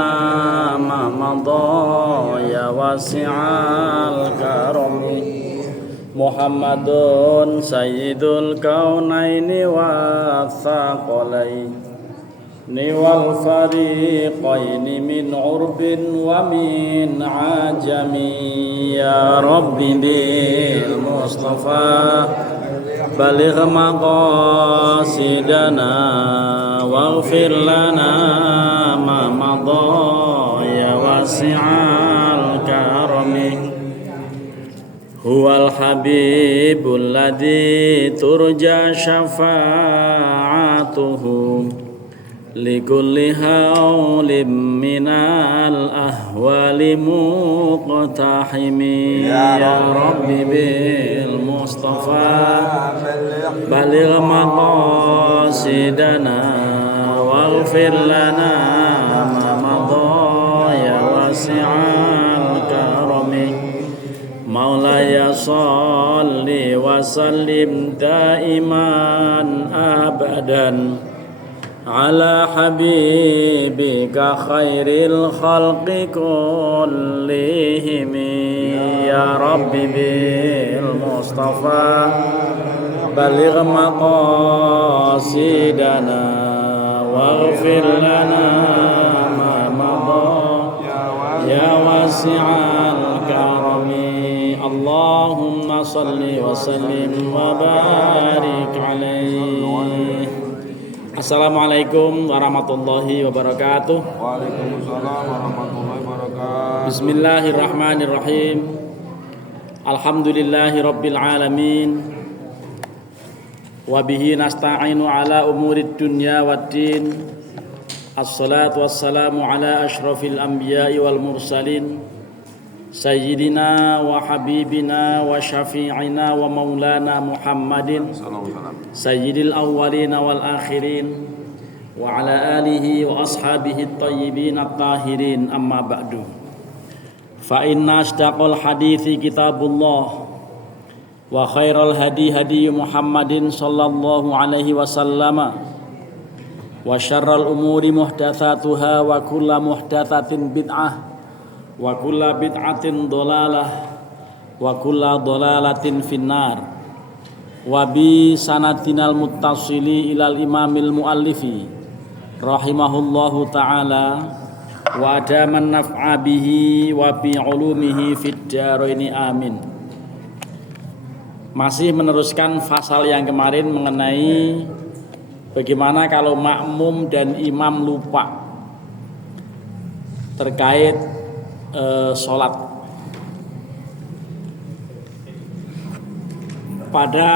ما مضى يا واسع الكرم محمد سيد الكونين والثقلين والفريقين من عرب ومن عجم يا رب بالمصطفى بلغ مقاصدنا واغفر لنا ما مضى يا واسع الكرم هو الحبيب الذي ترجى شفاعته لكل هول من الأهوال مقتحم يا رب بالمصطفى بلغ مقاصدنا واغفر لنا ما مضى يا واسع الكرم مولاي صل وسلم دائما أبدا على حبيبك خير الخلق كلهم يا رب بالمصطفى بلغ مقاصدنا واغفر لنا ما مضى يا واسع الكرم اللهم صل وسلم وبارك عليه. Assalamualaikum warahmatullahi wabarakatuh. Waalaikumsalam warahmatullahi wabarakatuh. Bismillahirrahmanirrahim. Alhamdulillahi rabbil alamin. Wa bihi nasta'inu ala umurid dunya waddin. Assalatu wassalamu ala asyrafil anbiya'i wal mursalin Sayyidina wa habibina wa syafi'ina wa maulana Muhammadin Sayyidil awwalina wal akhirin wa ala alihi wa ashabihi at-tayyibin at-tahirin amma ba'du. Fa inna asdaqal hadithi kitabullah wa khairal hadi hadi Muhammadin sallallahu alaihi wasallama wa syarral umuri muhdatsatuha wa kullu muhdatsatin bid'ah wa kulla bid'atin dhalalah wa kulla dhalalatin finnar wa bi sanadinal muttasili ilal imamil muallifi rahimahullahu ta'ala wa adaman naf'a bihi wa bi ulumihi fid dharaini amin. Masih meneruskan fasal yang kemarin mengenai bagaimana kalau makmum dan imam lupa terkait sholat. Pada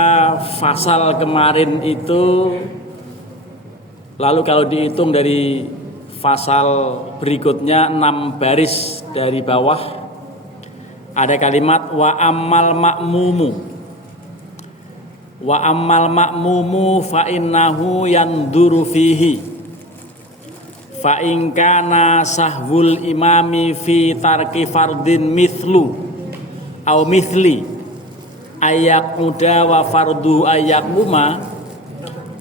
fasal kemarin itu, lalu kalau dihitung dari fasal berikutnya 6 baris dari bawah, ada kalimat wa ammal ma'mumu fa innahu yanduru fihi fa in kana sahwul imami fi tarki fardin mithlu au mithli ayaquda wa farduhu ayaquma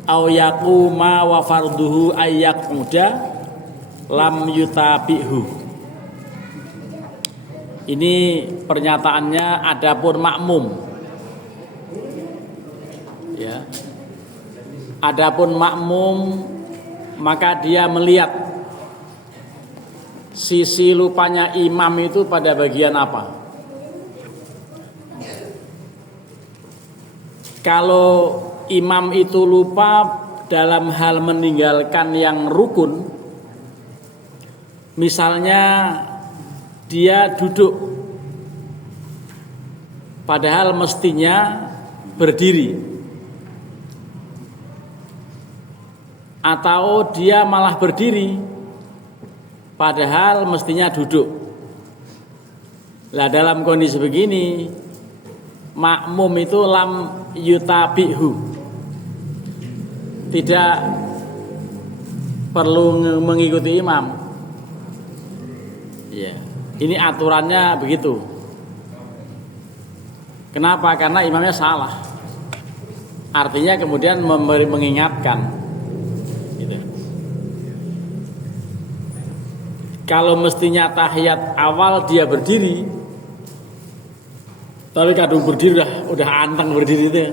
au yaquma wa farduhu ayaquda lam yutabihu. Ini pernyataannya adapun makmum, ya. Adapun makmum maka dia melihat sisi lupanya imam itu pada bagian apa. Kalau imam itu lupa dalam hal meninggalkan yang rukun, misalnya dia duduk padahal mestinya berdiri, atau dia malah berdiri padahal mestinya duduk. Lah dalam kondisi begini makmum itu lam yutabihu, tidak perlu mengikuti imam. Ya, ini aturannya begitu. Kenapa? Karena imamnya salah. Artinya kemudian mengingatkan. kalau mestinya tahiyat awal dia berdiri, tapi kadung berdiri udah anteng berdiri itu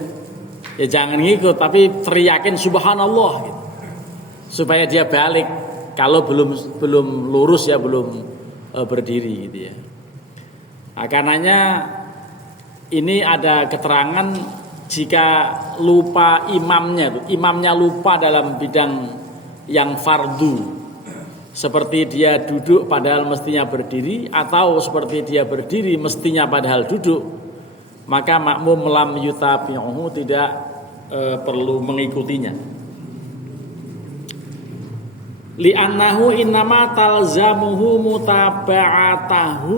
ya jangan ngikut, tapi teriakin subhanallah gitu. Supaya dia balik kalau belum lurus ya belum berdiri gitu ya. Nah, karenanya ini ada keterangan jika lupa imamnya lupa dalam bidang yang fardu, seperti dia duduk padahal mestinya berdiri, atau seperti dia berdiri mestinya padahal duduk, maka makmum lam yutabi'uhu, tidak perlu mengikutinya. Li'annahu innama talzamuhu mutaba'atahu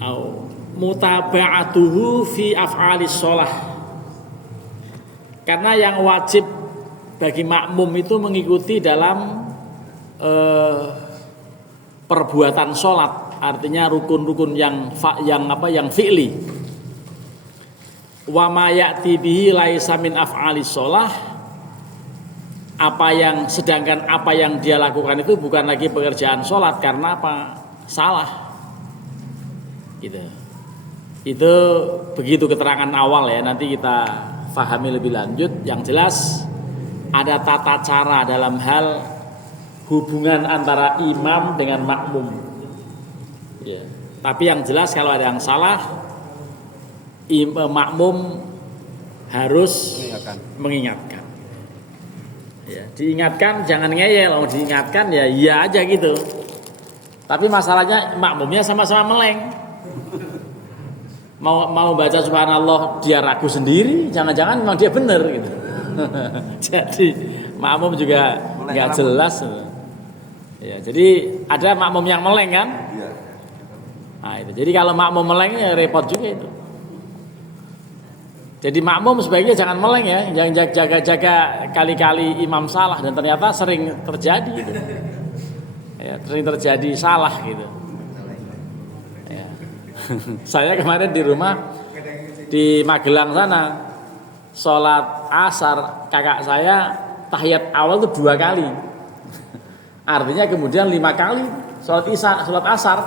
au mutaba'atuhu fi af'alis sholah. Karena yang wajib bagi makmum itu mengikuti dalam perbuatan sholat, artinya rukun-rukun yang fi'li. Wa ma ya'ti bihi laisa min af'alis sholah, sedangkan apa yang dia lakukan itu bukan lagi pekerjaan sholat, karena apa? Salah. Gitu. Itu begitu keterangan awal ya, nanti kita fahami lebih lanjut. Yang jelas ada tata cara dalam hal hubungan antara imam dengan makmum ya. Tapi yang jelas kalau ada yang salah, makmum harus mengingatkan ya. Diingatkan, jangan ngeyel. Kalau diingatkan ya iya aja gitu. Tapi masalahnya makmumnya sama-sama meleng. Mau baca subhanallah dia ragu sendiri, jangan-jangan memang dia benar gitu. Jadi makmum juga nggak jelas. Ya, jadi ada makmum yang meleng kan? Nah, itu. Jadi kalau makmum meleng ya repot juga itu. Jadi makmum sebaiknya jangan meleng ya, jangan jaga-jaga kali-kali imam salah, dan ternyata sering terjadi gitu. Ya, sering terjadi salah gitu. Saya kemarin di rumah di Magelang sana sholat asar, kakak saya tahiyat awal itu 2 kali, artinya kemudian 5 kali sholat asar.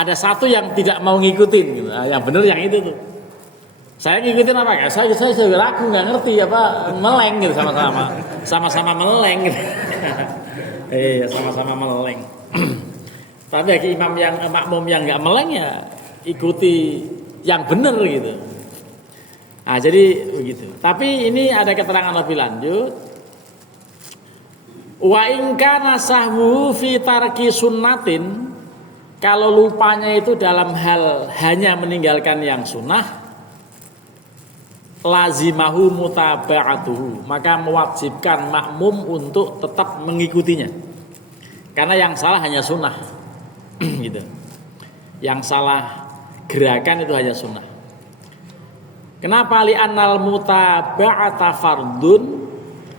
Ada satu yang tidak mau ngikutin gitu. Nah, yang benar yang itu tuh. Saya ngikutin apa enggak? Saya ragu, nggak ngerti apa, meleng gitu, sama-sama meleng gitu. Sama-sama meleng. Tapi bagi makmum yang nggak meleng ya ikuti yang benar gitu. Nah, jadi begitu. Tapi ini ada keterangan lebih lanjut. Wa in kana sahwu fi tarki sunnatin, kalau lupanya itu dalam hal hanya meninggalkan yang sunnah, lazimahu mutaba'atuhu, maka mewajibkan makmum untuk tetap mengikutinya. Karena yang salah hanya sunnah. Gitu. Yang salah gerakan itu hanya sunnah. Kenapa? Li'annal mutaba'ata fardun,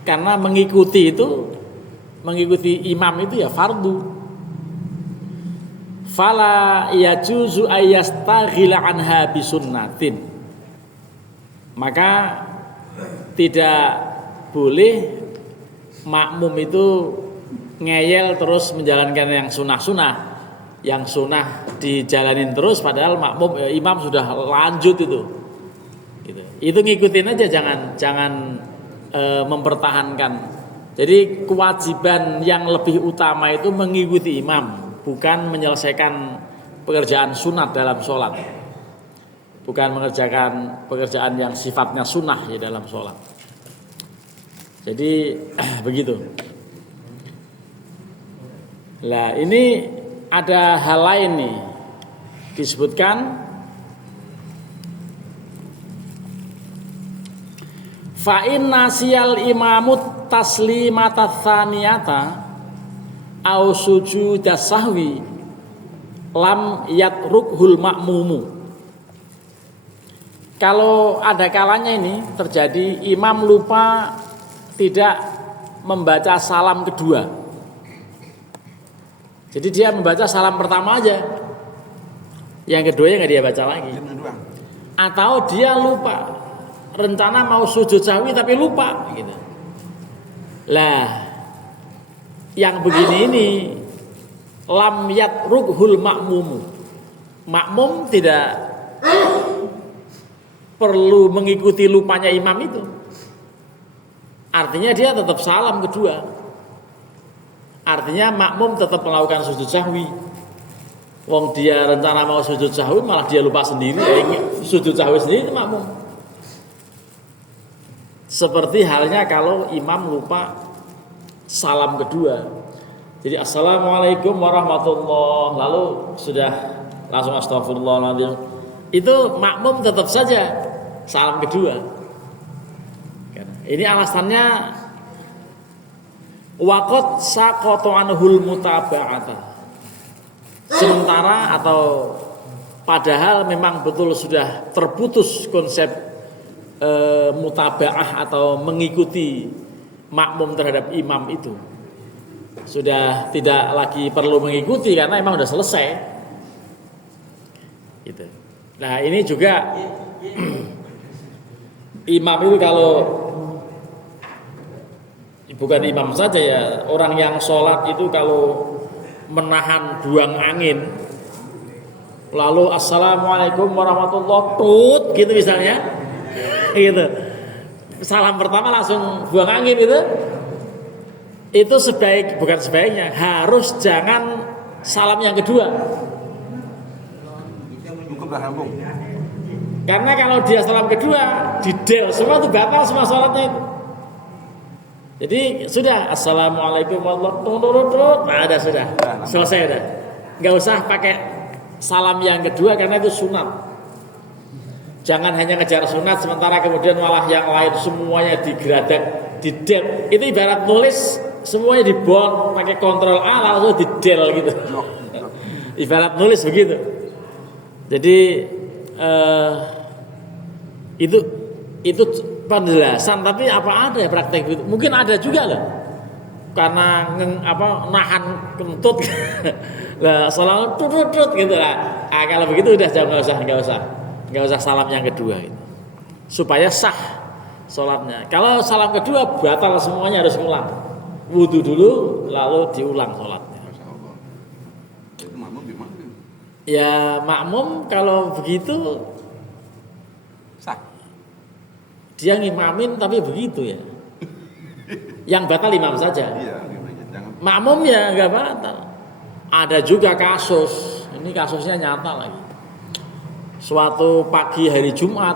karena mengikuti imam itu ya fardu. Fala yajuzu ayastaghila anha bisunnatin, maka tidak boleh makmum itu ngeyel terus menjalankan yang sunnah-sunnah. Yang sunnah dijalanin terus padahal imam sudah lanjut itu. Gitu. Itu ngikutin aja, jangan mempertahankan. Jadi kewajiban yang lebih utama itu mengikuti imam, bukan menyelesaikan pekerjaan sunat dalam sholat, bukan mengerjakan pekerjaan yang sifatnya sunnah ya dalam sholat. Jadi begitu. Lah ini ada hal lain nih disebutkan, fa inna siyal imamut taslimata tsaniyata au sujudas sahwi lam yatrukhul makmumu. Kalau ada kalanya ini terjadi imam lupa tidak membaca salam kedua. Jadi dia membaca salam pertama aja, yang keduanya nggak dia baca lagi. Atau dia lupa, rencana mau sujud sahwi tapi lupa gitu. Lah yang begini ini lam yatrukhul makmumu. Makmum tidak perlu mengikuti lupanya imam itu. Artinya dia tetap salam kedua. Artinya makmum tetap melakukan sujud sahwi. Wong dia rencana mau sujud sahwi malah dia lupa sendiri, sujud sahwi sendiri itu makmum. Seperti halnya kalau imam lupa salam kedua. Jadi assalamualaikum warahmatullahi, lalu sudah langsung astagfirullahaladzim. Itu makmum tetap saja salam kedua. Ini alasannya waqad saqata anhul mutaba'ata. Sementara atau padahal memang betul sudah terputus konsep mutaba'ah atau mengikuti makmum terhadap imam itu. Sudah tidak lagi perlu mengikuti karena memang sudah selesai. Gitu. Nah, ini juga imam itu kalau bukan imam saja ya, orang yang sholat itu kalau menahan buang angin lalu assalamualaikum warahmatullahi wabarakatuh gitu misalnya gitu, salam pertama langsung buang angin itu bukan sebaiknya, harus jangan salam yang kedua. Karena kalau dia salam kedua didel semua itu batal semua sholatnya itu. Jadi sudah assalamualaikum warahmatullahi wabarakatuh, nah ada sudah selesai dah. Nggak usah pakai salam yang kedua karena itu sunat. Jangan hanya ngejar sunat sementara kemudian malah yang lain semuanya digeradak, didel. Itu ibarat nulis semuanya dibon pakai kontrol A langsung didel gitu. Ibarat nulis begitu. Jadi itu penjelasan, tapi apa ada ya praktek itu? Mungkin ada juga loh. Karena nahan kentut lah salam tutut gitu lah. Kalau begitu udah enggak usah salam yang kedua itu. Supaya sah salatnya. Kalau salam kedua batal semuanya, harus ngulang. Wudu dulu lalu diulang salatnya. Itu makmum gimana? Ya makmum kalau begitu Sah. dia ngimamin tapi begitu ya. Yang batal imam saja. Iya, jangan. Makmum ya nggak batal. Ada juga kasus, ini kasusnya nyata lagi. Suatu pagi hari Jumat,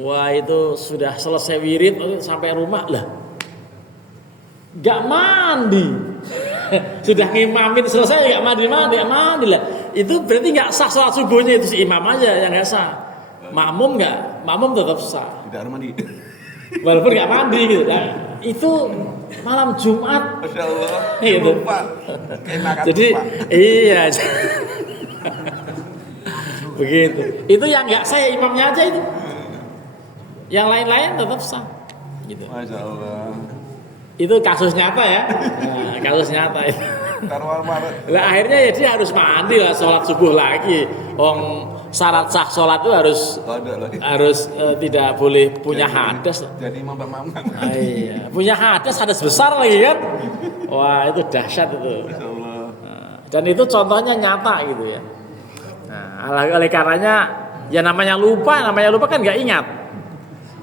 wah itu sudah selesai wirid sampai rumah lah, nggak mandi. Sudah ngimamin selesai nggak mandi lah. Itu berarti nggak sah sholat subuhnya, itu si imam aja yang nggak sah. Makmum nggak, makmum tetap sah. Tidak harus mandi. Walaupun nggak mandi gitu. Nah, itu malam Jumat. Masya Allah. Gitu. Lupa. Jadi lupa. iya. Begitu. Itu yang nggak sah imamnya aja itu. Yang lain-lain tetap sah. Gitu. Masya Allah. Itu kasus nyata ya. Nah, kasus nyata itu. Taruhan Maret. Lah akhirnya ya dia harus mandi lah, sholat subuh lagi. Syarat sah sholat itu harus tidak boleh punya hadas. Jadi imam makmum. Iya, punya hadas besar lagi kan. Wah itu dahsyat itu. Masya Allah. Dan itu contohnya nyata gitu ya. Nah, oleh karenanya ya namanya lupa kan nggak ingat,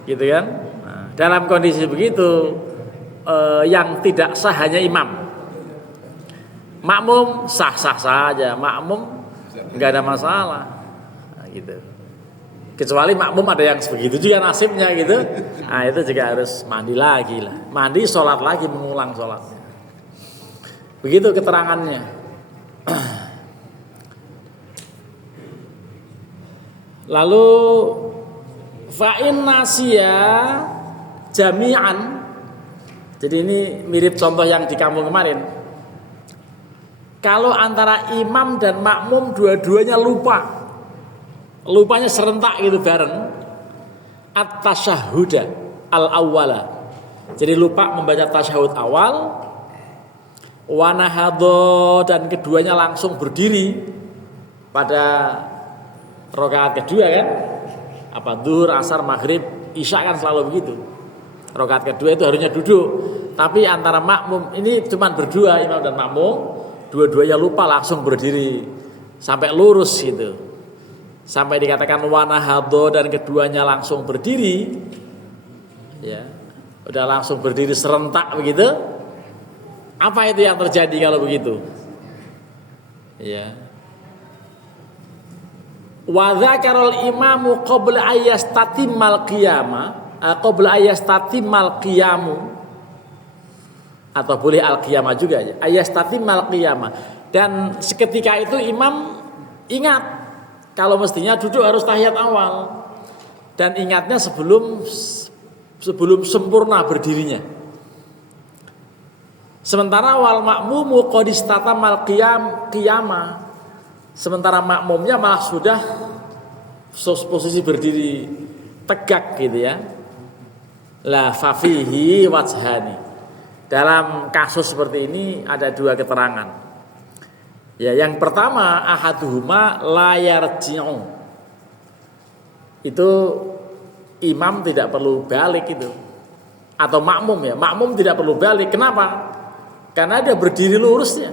gitu kan. Nah, dalam kondisi begitu yang tidak sah hanya imam. Makmum sah-sah saja, makmum nggak ada masalah. Gitu. Kecuali makmum ada yang begitu juga nasibnya gitu. Nah itu juga harus mandi lagi lah. Mandi sholat lagi, mengulang sholatnya. Begitu keterangannya. Lalu fa'in nasya jami'an. Jadi ini mirip contoh yang di kampung kemarin. Kalau antara imam dan makmum dua-duanya lupanya serentak gitu bareng, at-tasyahhuda al-awwala. Jadi lupa membaca tasyahud awal, wa nahadha, dan keduanya langsung berdiri pada rakaat kedua kan. Apa zuhur, asar, maghrib, isya kan selalu begitu. Rakaat kedua itu harusnya duduk. Tapi antara makmum ini cuma berdua, imam dan makmum, dua-duanya lupa langsung berdiri sampai lurus gitu. Sampai dikatakan wanahadho dan keduanya langsung berdiri. Ya. Udah langsung berdiri serentak begitu. Apa itu yang terjadi kalau begitu? Ya. Wa dzakarul imamu qabla ayastatimmal qiyama, qabla ayastatimmal qiyamu, atau boleh al-qiyamah juga ya. Ayastatimmal qiyamah. Dan seketika itu imam ingat kalau mestinya duduk harus tahiyat awal. Dan ingatnya sebelum sempurna berdirinya. Sementara wal makmumu qad istatamal qiyamah. Sementara makmumnya malah sudah posisi berdiri tegak gitu ya. La fafihi wajhani. Dalam kasus seperti ini ada dua keterangan. Ya, yang pertama ahaduhuma la yarji'u. Itu imam tidak perlu balik itu. Atau makmum ya, makmum tidak perlu balik. Kenapa? Karena dia berdiri lurusnya.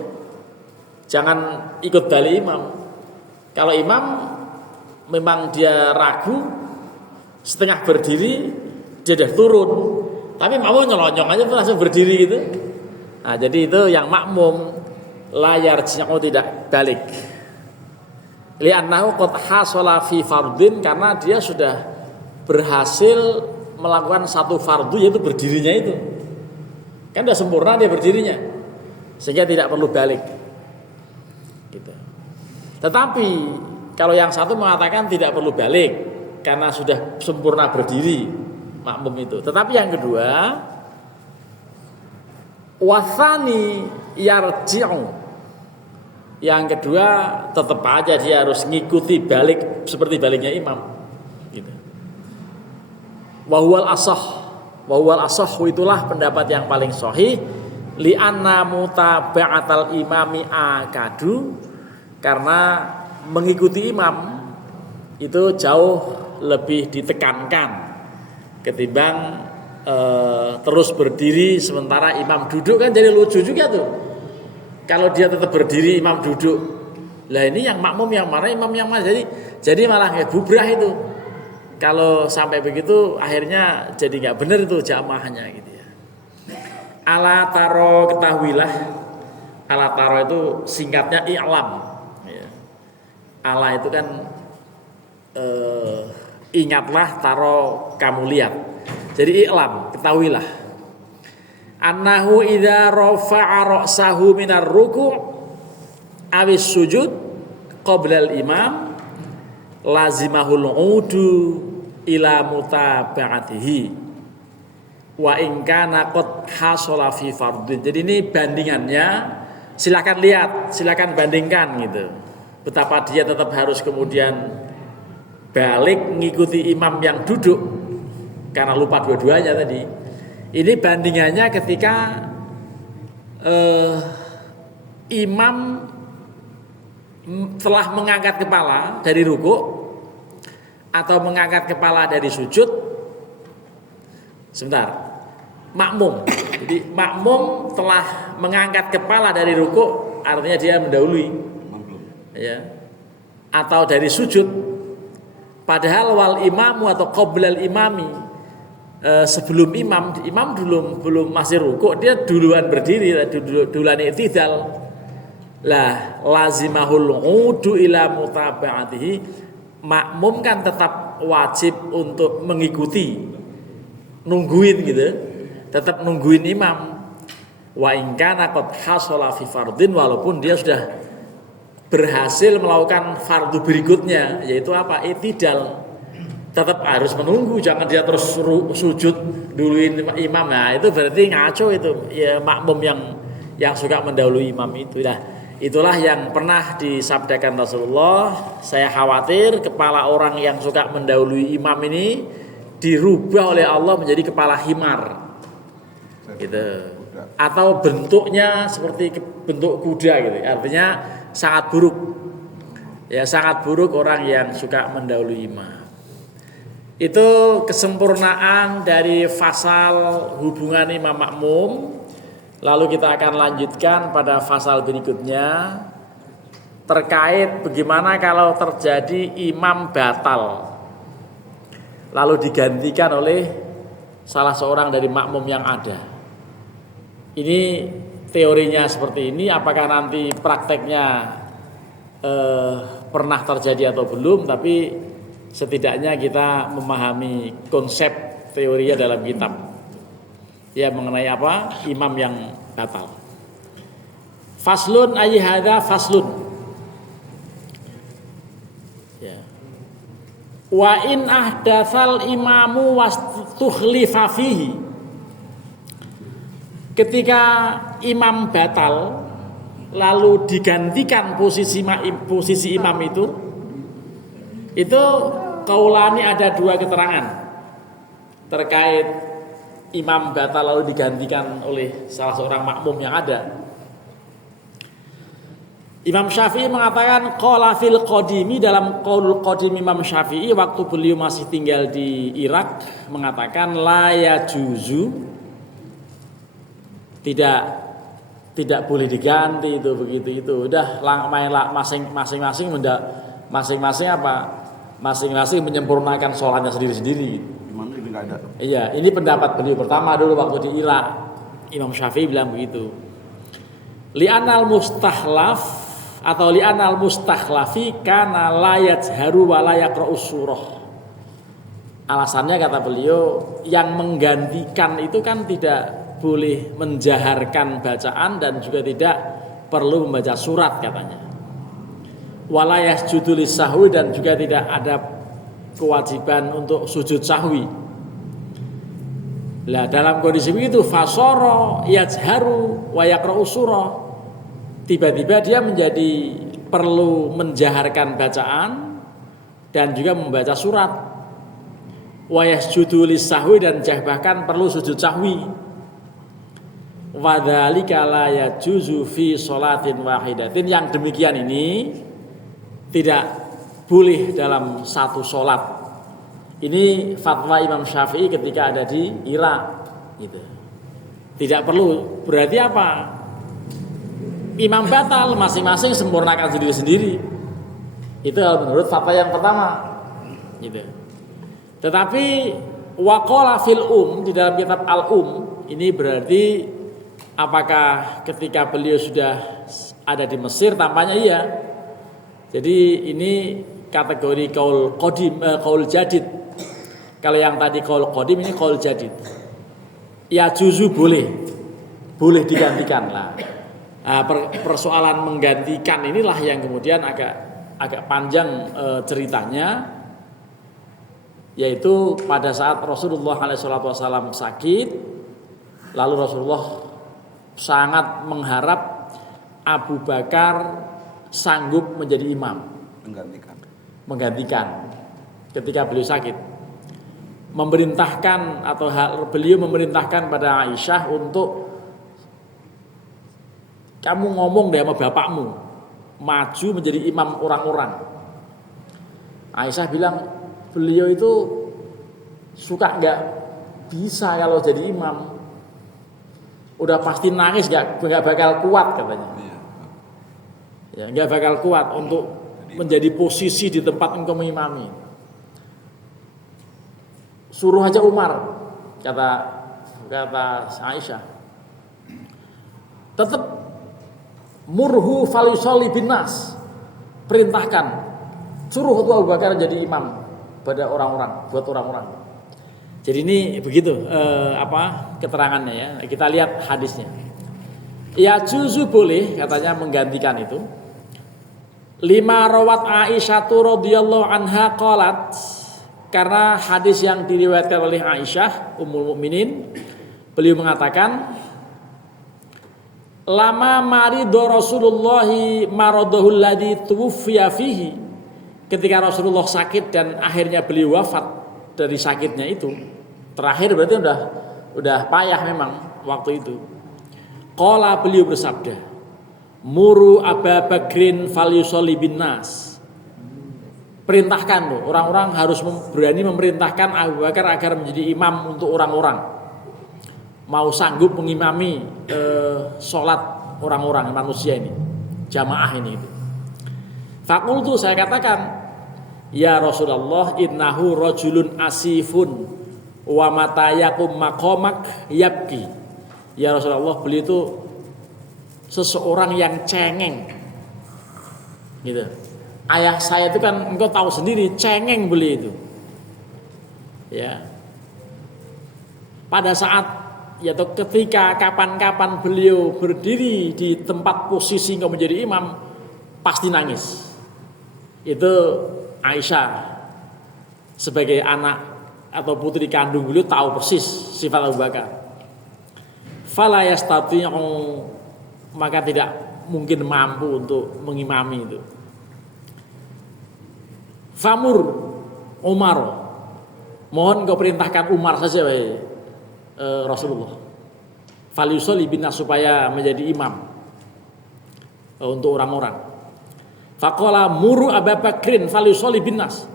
Jangan ikut balik imam. Kalau imam memang dia ragu, setengah berdiri dia sudah turun. Tapi makmum nyelonyong aja langsung berdiri gitu. Nah, jadi itu yang makmum layar ji'u tidak balik. Li'annahu qad hasala fi fardin, karena dia sudah berhasil melakukan satu fardu yaitu berdirinya itu. Kan sudah sempurna dia berdirinya. Sehingga tidak perlu balik. Gitu. Tetapi kalau yang satu mengatakan tidak perlu balik karena sudah sempurna berdiri makmum itu. Tetapi yang kedua, wasani yarji'u. Yang kedua tetap aja dia harus ngikuti balik seperti baliknya imam. Gitu. Wa huwal asah, itulah pendapat yang paling sahih. Li'anna mutaba'atal imami akadu, karena mengikuti imam itu jauh lebih ditekankan ketimbang terus berdiri sementara imam duduk. Kan jadi lucu juga tuh kalau dia tetap berdiri imam duduk. Lah ini yang makmum yang mana, imam yang mana, jadi malah bubrah itu. Kalau sampai begitu akhirnya jadi nggak benar itu jamaahnya gitu ya. Ala taro, ketahuilah. Ala taro itu singkatnya i'lam ya. Ala itu kan ingatlah, taro kamu lihat. Jadi i'lam, ketahuilah. Annahu idza rafa'a ra'sahu minar ruku' awis sujud qabla al-imam lazimahul 'udu ila mutaba'atihi wa in kana qad hasala fi fardhin. Jadi ini bandingannya, silakan lihat, silakan bandingkan gitu. Betapa dia tetap harus kemudian balik ngikuti imam yang duduk karena lupa dua-duanya tadi. Ini bandingannya ketika imam telah mengangkat kepala dari ruku atau mengangkat kepala dari sujud. Sebentar, makmum. Jadi makmum telah mengangkat kepala dari ruku, artinya dia mendahului, ya. Atau dari sujud. Padahal wal imamu atau qoblal imami, sebelum imam belum masih ruku, dia duluan berdiri, duluan i'tidal. Lah lazimahul udu ila mutaba'atihi, makmum kan tetap wajib untuk mengikuti, nungguin gitu, tetap nungguin imam. Wa in kana qad hasala fi fardhin, walaupun dia sudah berhasil melakukan fardu berikutnya, yaitu apa? I'tidal. Tetap harus menunggu, jangan dia terus sujud duluin imam. Nah, itu berarti ngaco itu. Ya makmum yang suka mendahului imam itu. Nah, itulah yang pernah disabdakan Rasulullah. Saya khawatir kepala orang yang suka mendahului imam ini dirubah oleh Allah menjadi kepala himar gitu, atau bentuknya seperti bentuk kuda gitu. Artinya sangat buruk ya, sangat buruk orang yang suka mendahului imam. Itu kesempurnaan dari fasal hubungan imam makmum. Lalu kita akan lanjutkan pada fasal berikutnya terkait bagaimana kalau terjadi imam batal lalu digantikan oleh salah seorang dari makmum yang ada. Ini teorinya seperti ini, apakah nanti prakteknya pernah terjadi atau belum, tapi setidaknya kita memahami konsep teorinya dalam kitab. Ya, mengenai apa? Imam yang batal. Faslun ayyihada faslun. Ya. Wa in ahdatsal imamu wastukhlifa fihi. Ketika imam batal lalu digantikan posisi imam itu kaulani ada dua keterangan terkait imam batal lalu digantikan oleh salah seorang makmum yang ada. Imam Syafi'i mengatakan qala fil qadimi, dalam qaul qadim Imam Syafi'i waktu beliau masih tinggal di Irak, mengatakan la yajuzu, tidak boleh diganti itu begitu itu. Udah masing-masing menyempurnakan sholatnya sendiri-sendiri. Imamnya ini nggak ada. Iya, ini pendapat beliau pertama dulu waktu di Irak. Imam Syafi'i bilang begitu. Li'anal mustakhlaf atau li'anal mustakhlafi kana la yajharu wa la yaqra'us surah. Alasannya kata beliau, yang menggantikan itu kan tidak boleh menjaharkan bacaan dan juga tidak perlu membaca surat katanya. Wala yasjudu lisahwi, dan juga tidak ada kewajiban untuk sujud sahwi. Lah dalam kondisi begitu fasara yajharu wa yaqra'us surah, tiba-tiba dia menjadi perlu menjaharkan bacaan dan juga membaca surat. Wa yasjudu lisahwi, dan bahkan perlu sujud sahwi. Wa dzalika la yajuzu fi sholatin wahidatin, yang demikian ini tidak boleh dalam satu sholat. Ini fatwa Imam Syafi'i ketika ada di Irak gitu. Tidak perlu, berarti apa? Imam batal, masing-masing sempurnakan sendiri-sendiri. Itu menurut fatwa yang pertama gitu. Tetapi waqala fil di dalam kitab al-Um, ini berarti apakah ketika beliau sudah ada di Mesir? Tampaknya iya. Jadi ini kategori qaul qadim, qaul jadid. Kalau yang tadi qaul qadim, ini qaul jadid. Ya juzu boleh digantikan lah. Nah, persoalan menggantikan inilah yang kemudian agak panjang ceritanya, yaitu pada saat Rasulullah SAW sakit, lalu Rasulullah sangat mengharap Abu Bakar sanggup menjadi imam, menggantikan ketika beliau sakit. Beliau memerintahkan pada Aisyah untuk, kamu ngomong deh sama bapakmu, maju menjadi imam orang-orang. Aisyah bilang beliau itu suka nggak bisa kalau jadi imam, udah pasti nangis, nggak bakal kuat katanya. Ya, nggak bakal kuat untuk menjadi posisi di tempat engkau mengimami. Suruh aja Umar, kata Aisyah. Tetap murhu falyusolli binnas, perintahkan, suruh Abu Bakar jadi imam pada orang-orang, buat orang-orang. Jadi ini begitu keterangannya ya. Kita lihat hadisnya. Ya juzu boleh katanya menggantikan itu. 5 rawat Aisyah radhiyallahu anha qalat, karena hadis yang diriwayatkan oleh Aisyah Ummul Mukminin, beliau mengatakan, lama marido Rasulullah maradahul ladzi tuwfiya fihi, ketika Rasulullah sakit dan akhirnya beliau wafat dari sakitnya itu, terakhir berarti udah payah memang waktu itu. Qala, beliau bersabda, muru Abu Bakrin falyusolli binnas, perintahkan tuh, orang-orang harus berani memerintahkan Abu Bakar agar menjadi imam untuk orang-orang. Mau sanggup mengimami sholat orang-orang manusia ini, jamaah ini. Fakultu, saya katakan, ya Rasulullah, innahu rajulun asifun wa mata yakum maqamak yabki. Ya Rasulullah, beliau itu seseorang yang cengeng, gitu. Ayah saya itu kan engkau tahu sendiri, cengeng beliau itu. Ya. Pada saat yaitu ketika kapan-kapan beliau berdiri di tempat posisi engkau menjadi imam, pasti nangis. Itu Aisyah sebagai anak atau putri kandung beliau tahu persis sifat Abu Bakar. Fala yastati'u, maka tidak mungkin mampu untuk mengimami itu. Famur Umar, mohon kau perintahkan Umar saja wahai Rasulullah. Falyusolli binnas, supaya menjadi imam untuk orang-orang. Faqala muru Abu Bakrin falyusolli binnas.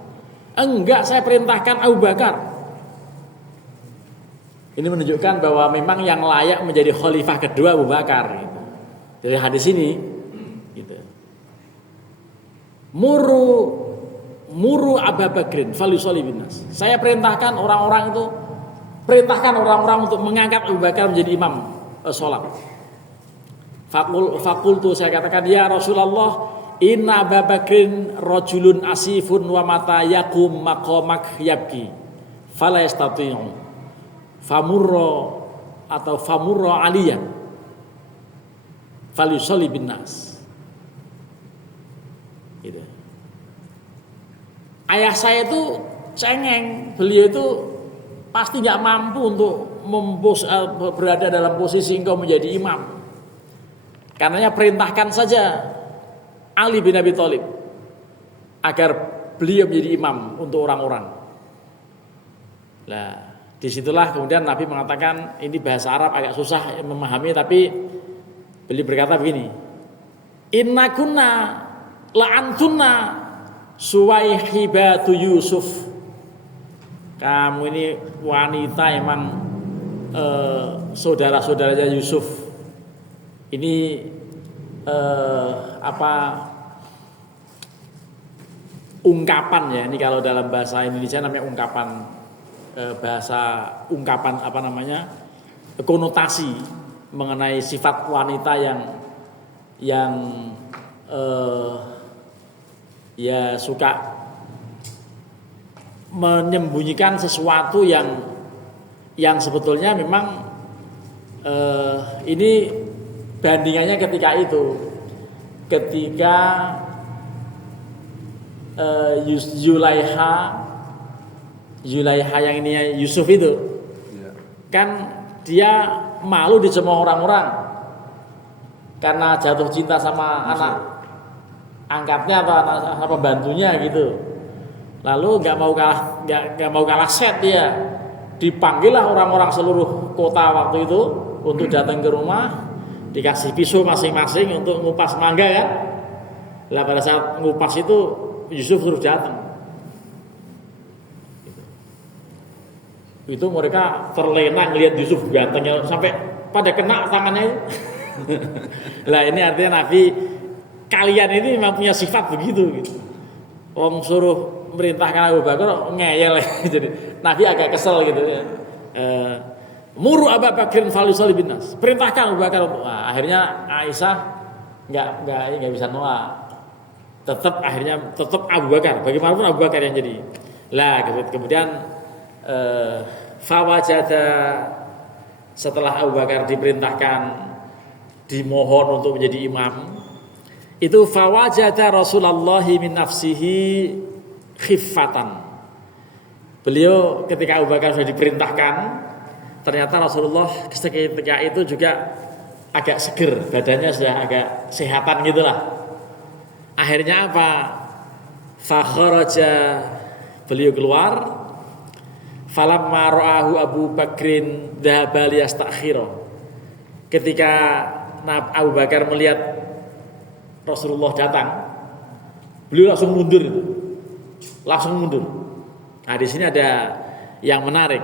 Enggak, saya perintahkan Abu Bakar. Ini menunjukkan bahwa memang yang layak menjadi khalifah kedua Abu Bakar. Gitu. Dari hadis ini, gitu. Muru Abu Bakrin falyusolli binnas. Saya perintahkan orang-orang untuk mengangkat Abu Bakar menjadi imam sholat. Fakultu, saya katakan, ya Rasulullah, inna Abu Bakrin rajulun asifun wa mata yakum maqamak yabki fala yastati'u famurra aliyan falyusolli binnas. Gitu. Ayah saya itu cengeng, beliau itu pasti nggak mampu untuk berada dalam posisi engkau menjadi imam. Karenanya perintahkan saja Ali bin Abi Thalib agar beliau menjadi imam untuk orang-orang. Nah, disitulah kemudian Nabi mengatakan, ini bahasa Arab agak susah memahami, tapi beliau berkata begini, inna kunna la'antunna suwaihibatu Yusuf. Kamu ini wanita emang saudara-saudaranya Yusuf. Ini ungkapan ya, ini kalau dalam bahasa Indonesia namanya ungkapan konotasi mengenai sifat wanita yang ya suka menyembunyikan sesuatu yang sebetulnya memang ini bandingannya ketika Zulaiha yang ini Yusuf itu, kan dia malu dicemooh orang-orang karena jatuh cinta sama anak angkatnya atau anak pembantunya gitu. Lalu nggak mau kalah set, dia dipanggillah orang-orang seluruh kota waktu itu untuk datang ke rumah, dikasih pisau masing-masing untuk ngupas mangga ya. Lah pada saat ngupas itu Yusuf suruh datang. Itu mereka terlena ngelihat Yusuf gantengnya sampai pada kena tangannya. Lah ini artinya Nabi, kalian ini memang punya sifat begitu gitu. Wong suruh merintahkan Abu Bakar ngeyel. Jadi Nabi agak kesel gitu ya. Muru Abu Bakrin falyusolli binnas. Perintahkan Abu Bakar. Nah, akhirnya Aisyah enggak bisa nolak. Tetap Abu Bakar. Bagaimanapun Abu Bakar yang jadi. Lah kemudian fawajada, setelah Abu Bakar diperintahkan, dimohon untuk menjadi imam, itu fawajada Rasulullah min nafsihi khiffatan. Beliau ketika Abu Bakar sudah diperintahkan, ternyata Rasulullah ketika itu juga agak seger, badannya sudah agak sehatan gitulah. Akhirnya apa? Fakharaja, beliau keluar. Falamma ra'ahu Abu Bakrin dhahaba liyastakhira. Ketika Abu Bakar melihat Rasulullah datang, beliau langsung mundur. langsung mundur. Nah di sini ada yang menarik.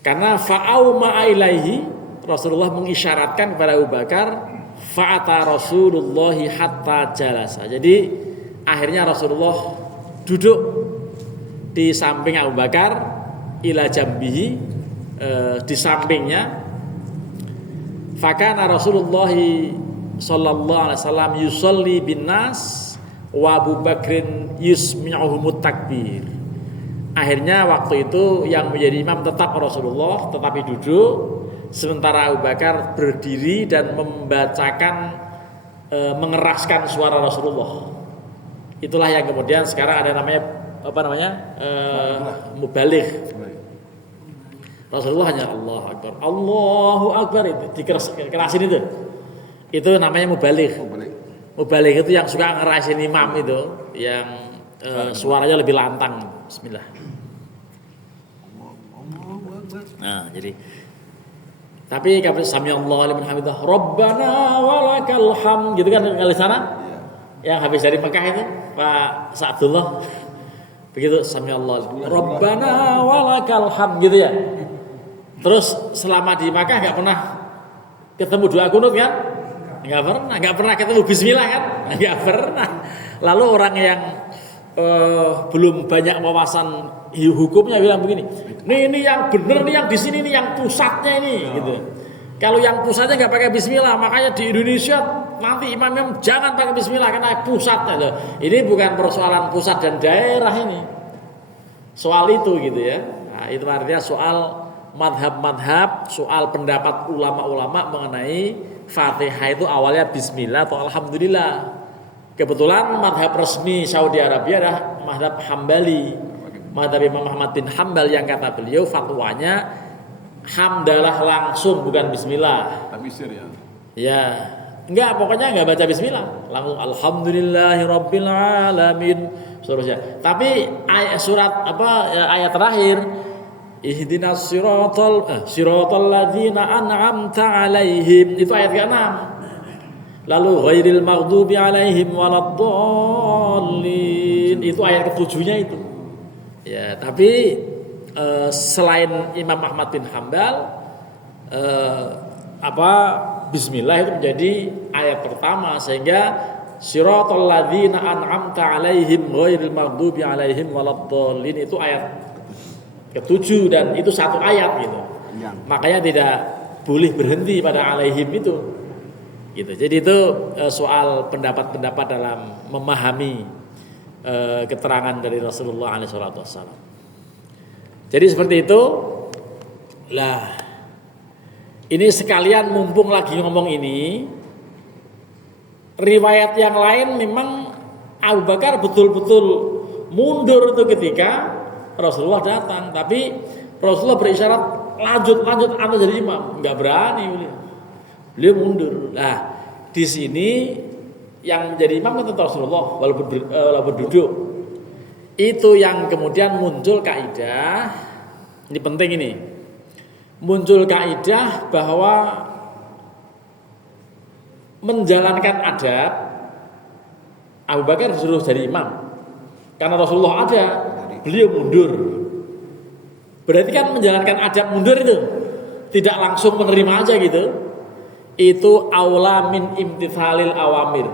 Karena fa'auma ilaihi, Rasulullah mengisyaratkan kepada Abu Bakar, fa'ata Rasulullahi hatta jalasa. Jadi akhirnya Rasulullah duduk di samping Abu Bakar, ila jambihi, di sampingnya. Fakana Rasulullah sallallahu alaihi wasallam yusolli bin nas wa Abu Bakrin yusmi'uhumut takbir. Akhirnya waktu itu yang menjadi imam tetap Rasulullah, tetapi duduk, sementara Abu Bakar berdiri dan membacakan, mengeraskan suara Rasulullah. Itulah yang kemudian sekarang ada namanya mubaligh. Rasulullah hanya Allahu Akbar itu dikerasin itu. Itu namanya mubaligh. Mubaligh itu yang suka ngerasin imam itu, yang suaranya lebih lantang. Bismillah. Nah, jadi tapi kalau samiallahu liman hamidah, Rabbana walakal hamd gitu kan kali sana. Yang habis dari Mekah itu Pak Sa'dullah begitu samiallahu Rabbana walakal hamd gitu ya. Terus selama di Makkah nggak pernah ketemu doa kunut kan? Nggak pernah ketemu Bismillah kan? Nggak pernah. Lalu orang yang belum banyak wawasan hukumnya bilang begini, ini yang benar nih yang di sini nih yang pusatnya ini, gitu. Kalau yang pusatnya nggak pakai Bismillah, makanya di Indonesia nanti imam jangan pakai Bismillah karena pusatnya loh. Ini bukan persoalan pusat dan daerah ini, soal itu gitu ya. Nah, itu artinya soal madhab-madhab, soal pendapat ulama-ulama mengenai Fatihah itu awalnya Bismillah atau Alhamdulillah. Kebetulan madhab resmi Saudi Arabia adalah madhab Hambali, madhab Imam Ahmad bin Hambal, yang kata beliau fatwanya hamdalah langsung, bukan Bismillah. Tapi sir ya. Ya, enggak, pokoknya enggak baca Bismillah, langsung Alhamdulillahirabbil alamin seterusnya. Tapi ayat terakhir ihdinas siratal ladzina an'amta alaihim, itu ayat ke-6. Lalu ghairil maghdubi alaihim waladdallin, itu ayat ke-7-nya itu. Ya, tapi selain Imam Ahmad bin Hambal, Bismillah itu menjadi ayat pertama, sehingga siratal ladzina an'amta alaihim ghairil maghdubi alaihim waladdallin itu ayat ke-7, dan itu satu ayat gitu. Makanya tidak boleh berhenti pada alaihim itu. Gitu. Jadi itu soal pendapat-pendapat dalam memahami keterangan dari Rasulullah SAW. Jadi seperti itu. Lah, ini sekalian mumpung lagi ngomong ini, riwayat yang lain memang Abu Bakar betul-betul mundur itu ketika Rasulullah datang, tapi Rasulullah berisyarat lanjut Anda jadi imam, nggak berani beliau mundur. Nah, di sini yang menjadi imam itu Rasulullah walaupun duduk. Itu yang kemudian muncul kaidah, ini penting ini. Muncul kaidah bahwa menjalankan adab Abu Bakar disuruh jadi imam. Karena Rasulullah ada, beliau mundur. Berarti kan menjalankan adab mundur itu tidak langsung menerima aja gitu. Itu aula min imtithalil awamir,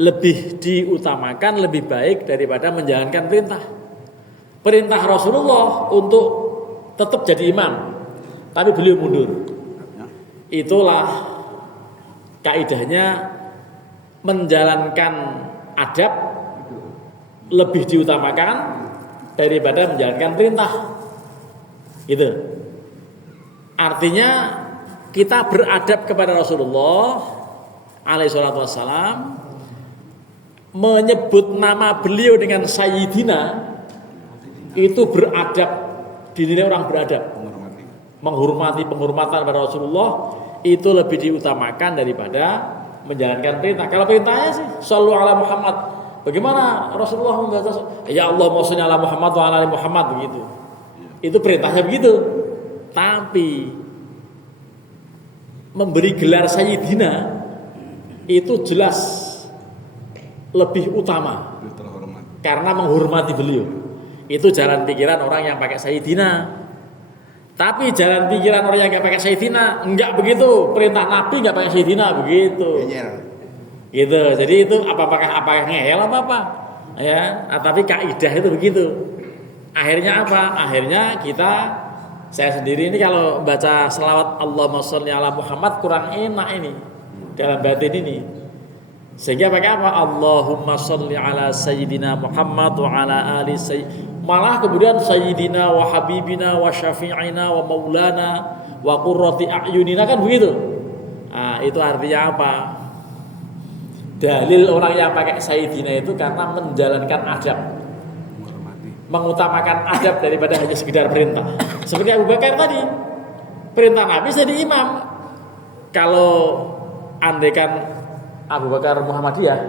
lebih diutamakan, lebih baik daripada menjalankan perintah Rasulullah untuk tetap jadi imam, tapi beliau mundur. Itulah kaidahnya, menjalankan adab lebih diutamakan daripada menjalankan perintah. Gitu. Artinya kita beradab kepada Rasulullah alaihissalatu wassalam, menyebut nama beliau dengan Sayyidina, itu beradab, dinilai orang beradab, menghormati penghormatan pada Rasulullah itu lebih diutamakan daripada menjalankan perintah. Kalau perintahnya sih shallu ala Muhammad, bagaimana Rasulullah membaca ya Allah sholli ala Muhammad wa ala ali Muhammad, begitu. Itu perintahnya begitu. Tapi memberi gelar Sayyidina itu jelas lebih utama, karena menghormati beliau. Itu jalan pikiran orang yang pakai Sayyidina. Tapi jalan pikiran orang yang nggak pakai Sayyidina enggak begitu. Perintah Nabi nggak pakai Sayyidina begitu. Gitu. Jadi itu apakah ngeyel apa? Ya, tapi kaidah itu begitu. Akhirnya apa? Akhirnya saya sendiri ini kalau baca selawat Allahumma sholli ala Muhammad kurang enak ini dalam batin ini. Sehingga pakai apa? Allahumma sholli ala sayyidina Muhammad wa ala ali malah kemudian sayyidina wa habibina wa syafi'ina wa maulana wa qurrati a'yunina, kan begitu. Nah, itu artinya apa? Dalil orang yang pakai sayyidina itu karena menjalankan adab, mengutamakan adab daripada hanya sekedar perintah. Seperti Abu Bakar tadi, perintah Nabi jadi imam. Kalau andaikan Abu Bakar Muhammadiyah,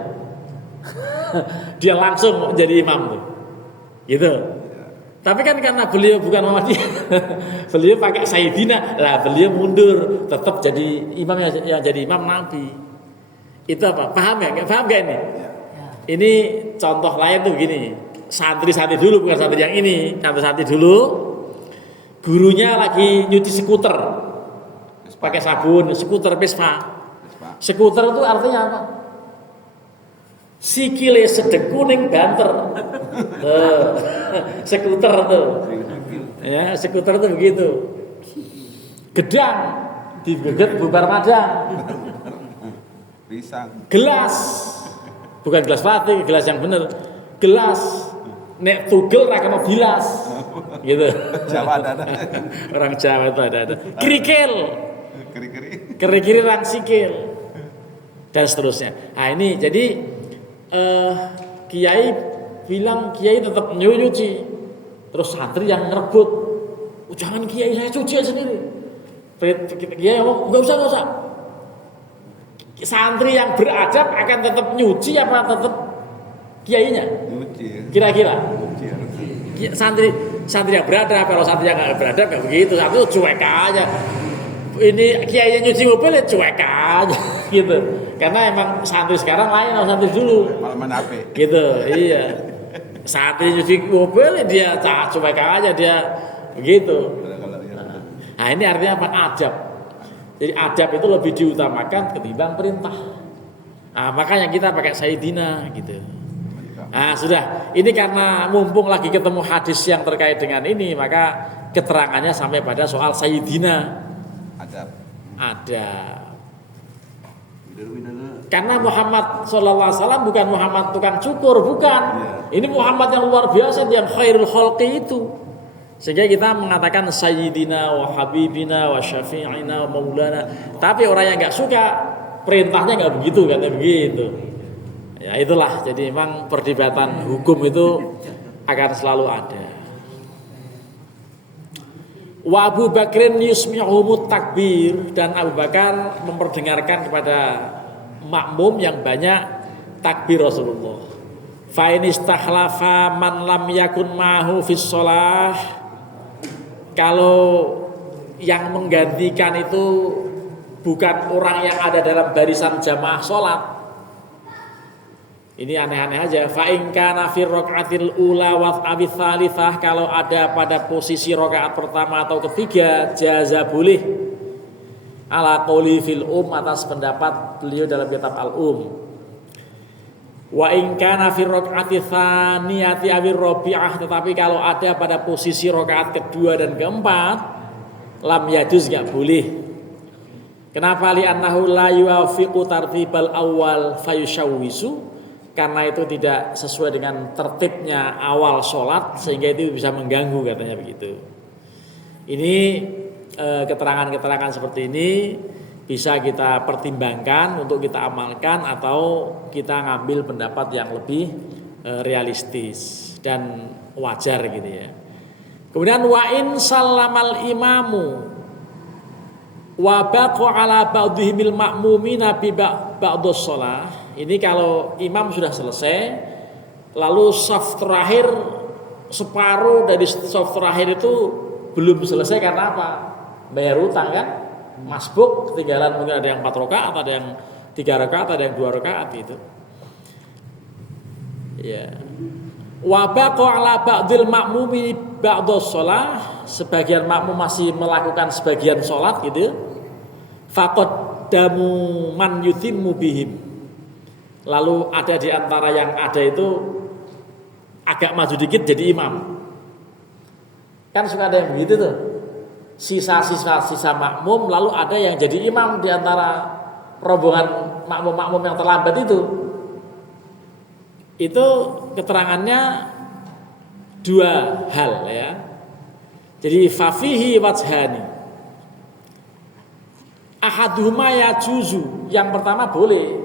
dia langsung jadi imam tuh, gitu. Tapi kan karena beliau bukan Muhammadiyah, beliau pakai Sayyidina, lah beliau mundur, tetap jadi imam yang jadi imam Nabi. Itu apa? Paham ya? Paham gak ini? Ini contoh lain tuh gini. Santri-santri dulu, bukan santri yang ini. Santri-santri dulu, gurunya lagi nyuci skuter, pakai sabun, skuter Vespa. Skuter itu artinya apa? Sikile sedengku ning banter. Skuter tuh. Ya, skuter itu begitu. Gedang digeget bubar madang. Gelas. Bukan gelas plastik, gelas yang bener. Gelas nek tugel ra kena bilas. Gitu. Jawa ada. Orang Jawa itu ada. Kerikil. Keri-keri rang sikil. Dan seterusnya. Nah ini jadi kiai bilang kiai tetap nyuci, terus santri yang ngerebut, jangan kiai saya cuci aja sendiri. Kiai ngomong nggak usah. Santri yang beradab akan tetap nyuci apa tetap kiainya? Nyuci. Kira-kira. Santri yang beradab, kalau santri yang nggak beradab nggak begitu, satu cuek aja. Ini kiai yang nyuci mobil ya cuek aja gitu. Karena emang santri sekarang lain sama santri dulu. Malah menape. Gitu, iya. Santri nyuci mobil dia cuek aja dia begitu. Nah, ini artinya apa? Adab. Jadi adab itu lebih diutamakan ketimbang perintah. Nah, makanya kita pakai Sayyidina gitu. Nah, sudah. Ini karena mumpung lagi ketemu hadis yang terkait dengan ini, maka keterangannya sampai pada soal Sayyidina. Ada. Karena Muhammad SAW bukan Muhammad tukang cukur, bukan. Ini Muhammad yang luar biasa, yang khairul khalqi itu. Sehingga kita mengatakan Sayyidina wa Habibina wa Syafi'ina wa Maulana. Tapi orang yang nggak suka perintahnya nggak begitu, katanya begitu. Ya itulah. Jadi memang perdebatan hukum itu akan selalu ada. Wa Abu Bakrin yusmi'uhumut takbir, dan Abu Bakar memperdengarkan kepada makmum yang banyak takbir Rasulullah. Fa in istahlafa man lam yakun ma'hu fis shalah, kalau yang menggantikan itu bukan orang yang ada dalam barisan jamaah sholat, ini aneh-aneh aja. Fa in kana fi raqatil ula wa abi tsalitsah, kalau ada pada posisi rakaat pertama atau ketiga, jaza boleh. Ala qouli fil atas pendapat beliau dalam kitab al-um. Wa in kana fi raqati tsaniyati aw rabi'ah, tetapi kalau ada pada posisi rakaat kedua dan keempat, lam yajuz, enggak boleh. Kenapa? Li annahu la yuwafiqu tartibal awal fayushawwisu, karena itu tidak sesuai dengan tertibnya awal sholat, sehingga itu bisa mengganggu, katanya begitu. Ini keterangan-keterangan seperti ini bisa kita pertimbangkan untuk kita amalkan, atau kita ngambil pendapat yang lebih realistis dan wajar gitu ya. Kemudian wa in sallamal imamu wa baqa ala ba'dihimil ma'mumina bi ba'dhus shalah. Ini kalau imam sudah selesai, lalu shaf terakhir, separuh dari shaf terakhir itu belum selesai karena apa? Bayar utang kan? Masbuk, ketinggalan, mungkin ada yang 4 rakaat, ada yang 3 rakaat, ada yang 2 rakaat gitu. Ya. Wa baqa ala ba'dil ma'mumi ba'dhus shalah, sebagian makmum masih melakukan sebagian salat gitu. Faqad damu man yutimmu bihim. Lalu ada di antara yang ada itu agak maju dikit jadi imam. Kan suka ada yang begitu tuh. Sisa makmum lalu ada yang jadi imam di antara rombongan makmum-makmum yang terlambat itu. Itu keterangannya dua hal ya. Jadi fafihi wajhani. Ahaduhuma yajuzu, yang pertama boleh.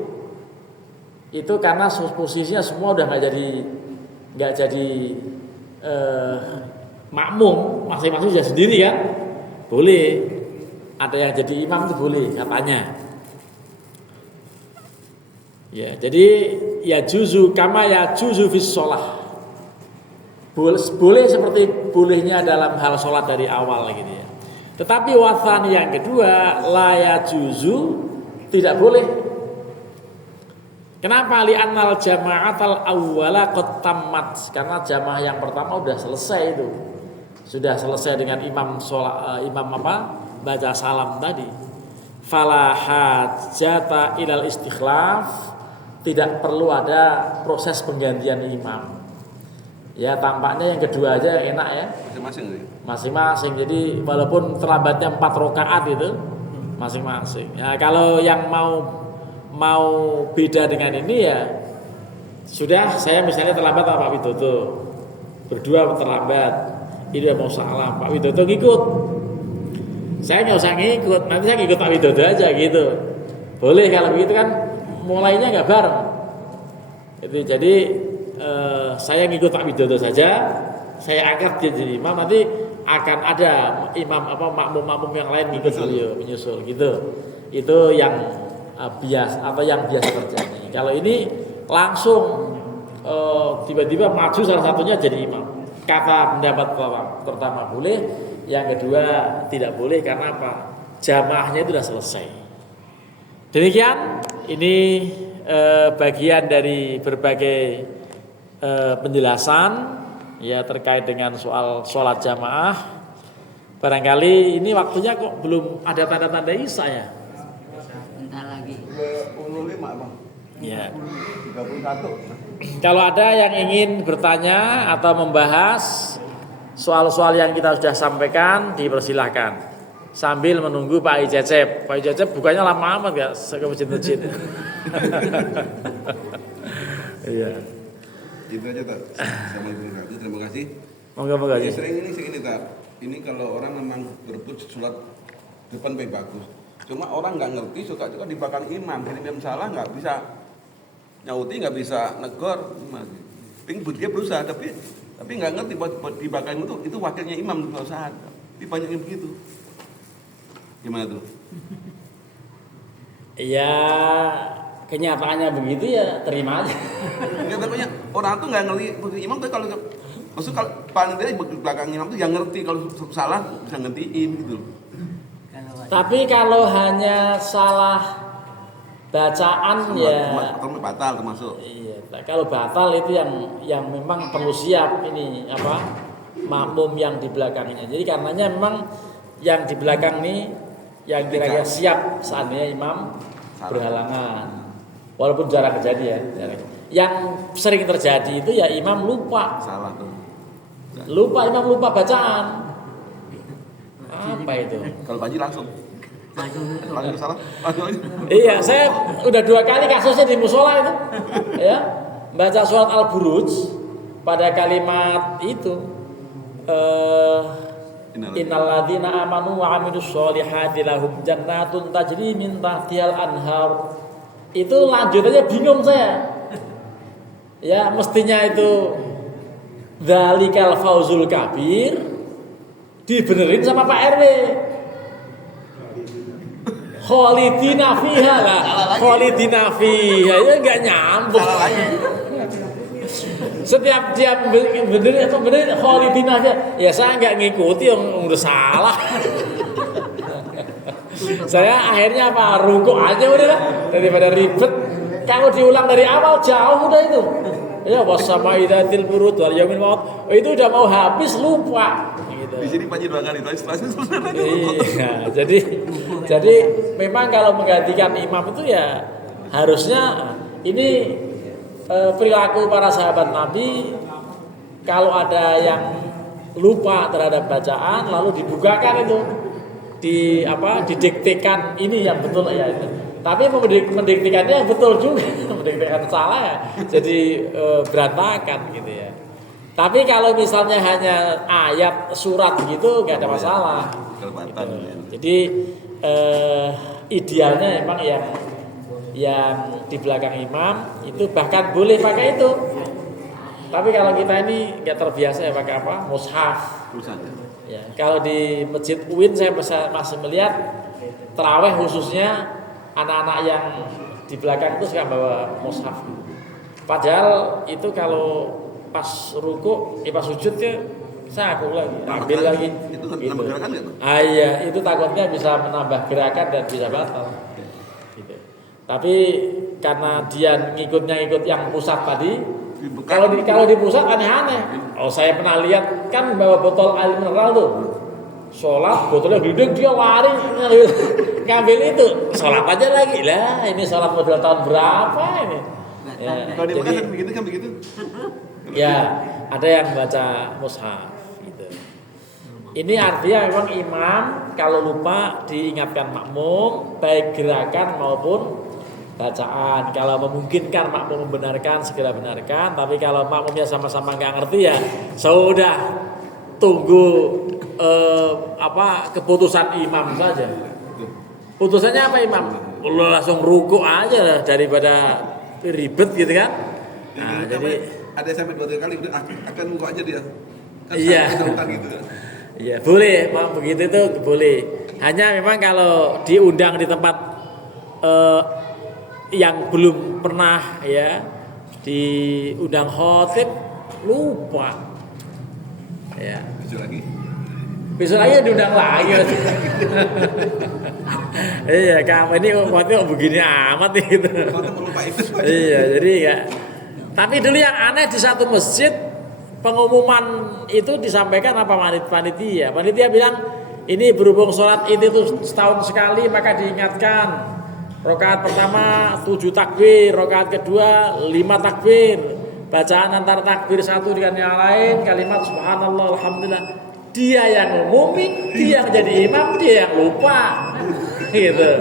Itu karena posisinya semua udah nggak jadi makmum, masing-masing sudah sendiri kan. Boleh. Ada yang jadi imam itu boleh katanya. Ya, jadi ya juzu kama ya juzu fis shalah. Boleh seperti bolehnya dalam hal sholat dari awal gitu ya. Tetapi wathani yang kedua la ya juzu, tidak boleh. Kenapa? Li'annal jama'atal awwala qad tammat. Karena jamaah yang pertama sudah selesai itu. Sudah selesai dengan imam sholat, baca salam tadi. Fala hajata ilal istikhlaf. Tidak perlu ada proses penggantian imam. Ya tampaknya yang kedua aja enak ya. Masing-masing. Jadi walaupun terlambatnya 4 rakaat itu masing-masing. Ya kalau yang mau beda dengan ini ya sudah, saya misalnya terlambat sama Pak Widodo. Berdua terlambat. Ini mau salam, Pak Widodo ngikut. Saya nggak usah ngikut, nanti saya ngikut Pak Widodo aja gitu. Boleh kalau begitu kan, mulainya nggak bareng. Itu jadi saya ngikut Pak Widodo saja, saya angkat dia jadi imam, nanti akan ada imam makmum-makmum yang lain ngikut beliau menyusul gitu. Itu yang biasa atau yang biasa terjadi. Kalau ini langsung tiba-tiba maju salah satunya jadi imam. Kata pendapat pertama boleh, yang kedua tidak boleh karena apa? Jamaahnya itu sudah selesai. Demikian, ini bagian dari berbagai penjelasan ya terkait dengan soal sholat jamaah. Barangkali ini waktunya kok belum ada tanda-tanda isya ya? Bentar lagi. 25 Bang. Ya. 31. Kalau ada yang ingin bertanya atau membahas soal-soal yang kita sudah sampaikan, dipersilahkan. Sambil menunggu Pak Icecep. Pak Icecep bukannya lama amat gak ke masjid-masjid. Iya. Itu aja tak. Assalamualaikum. Terima kasih. Moga-moga Ya, aja. sering ini tak. Ini kalau orang memang berebut sholat depan lebih bagus. Cuma orang nggak ngerti, suka di belakang imam. Jadi imam salah nggak bisa nyauti, nggak bisa negor. Dia berusaha tapi nggak ngerti di belakang itu wakilnya imam nggak usah. Tapi banyak yang begitu. Gimana tuh? Ya kenyataannya begitu ya terima aja. Nggak, tapi orang tuh nggak ngerti imam tuh kalau maksud kalau paling dia di belakang imam tuh yang ngerti kalau salah bisa ngertiin gitu. Tapi kalau hanya salah bacaan ya batal termasuk. Iya, kalau batal itu yang memang perlu siap ini makmum yang di belakangnya. Jadi karenanya memang yang di belakang ini yang kira-kira siap seandainya imam berhalangan. Walaupun jarang kejadian. Yang sering terjadi itu ya imam lupa. Salah tuh. Imam lupa bacaan. Apa itu? Kalau Panji langsung salah. Iya, saya udah 2 kali kasusnya di musola itu. Ya, baca surat Al-Buruj pada kalimat itu innalladzina amanu wa amilus sholihati lahum jannatun tajri min tahtihal anhar. Itu lanjutannya bingung saya. Ya, mestinya itu dzalikal fauzul kabir dibenerin sama Pak RW. Khalidina fiha lah. Khalidina fiha itu enggak nyambung. Setiap dia benerin Khalidina fiha, ya saya enggak ngikuti yang udah salah. Saya akhirnya rukuk aja udah lah daripada ribet. Kalau diulang dari awal jauh udah itu. Ya wasama idzatil burud wal yaumil maut. Itu udah mau habis lupa gitu. Di sini Panji 2 kali, tapi setelah itu sebenarnya Iya, jadi memang kalau menggantikan imam itu ya harusnya ini perilaku para sahabat Nabi. Kalau ada yang lupa terhadap bacaan lalu dibukakan itu didiktekan ini yang betul ya itu. Tapi mendiktekannya yang betul juga, mendiktekan salah ya. Jadi berantakan gitu ya. Tapi kalau misalnya hanya ayat surat gitu nggak ada masalah. kelebatan. Gitu. Jadi idealnya memang yang di belakang imam itu bahkan boleh pakai itu. Tapi kalau kita ini nggak terbiasa ya pakai apa? Mushaf. Ya, kalau di Masjid UIN saya masih melihat taraweh khususnya anak-anak yang di belakang itu suka bawa mushaf. Padahal itu kalau pas ruku, pas sujud ya saya aku lagi, ambil lagi. Itu nambah gerakan nggak tuh? Iya, itu takutnya bisa menambah gerakan dan bisa batal. Gitu. Tapi karena dia ngikut yang pusat tadi, kalau di pusat aneh-aneh. Oh saya pernah lihat kan bawa botol air mineral tuh. Sholat botolnya gede dia lari ngambil itu. Sholat aja lagi lah. Ini sholat model tahun berapa ini? Ya, Kalau di Mekah begitu kan begitu. Ya ada yang baca mushaf. Gitu. Ini artinya memang imam kalau lupa diingatkan makmum baik gerakan maupun bacaan. Kalau memungkinkan makmum membenarkan segera benarkan. Tapi kalau makmumnya sama-sama nggak ngerti ya sudah tunggu keputusan imam saja. Putusannya apa imam? Langsung ruku aja lah daripada ribet gitu kan. Nah, jadi ada sampai 2-3 kali udah akan ruku aja dia. Kan iya. gitu. Iya, boleh, Pak, begitu itu boleh. Hanya memang kalau diundang di tempat yang belum pernah ya diundang khotib lupa. Ya. Besok lagi diundang lagi. Iya, kamu ini khotib begini amat gitu. Iya, jadi ya. Tapi dulu yang aneh di satu masjid pengumuman itu disampaikan apa panitia. Panitia bilang ini berhubung sholat itu tuh setahun sekali maka diingatkan. Rakaat pertama 7 takbir, rakaat kedua 5 takbir. Bacaan antara takbir satu dengan yang lain kalimat subhanallah alhamdulillah. Dia yang ngumumin, dia yang jadi imam, dia yang lupa. Gitu.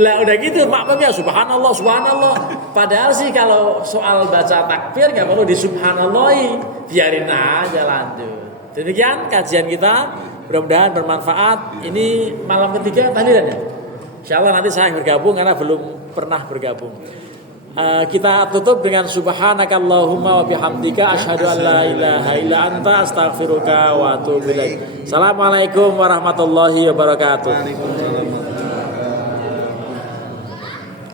Lah udah gitu makmumnya subhanallah subhanallah. Padahal sih kalau soal baca takbir enggak perlu di subhanallahi, biarin aja lanjut. Demikian kajian kita, mudah-mudahan bermanfaat. Ini malam ketiga tahlilan ya. Insyaallah nanti saya bergabung karena belum pernah bergabung. Kita tutup dengan subhanakallahumma wa bihamdika asyhadu an la ilaha illa anta astaghfiruka wa atubu ilaik. Assalamualaikum warahmatullahi wabarakatuh.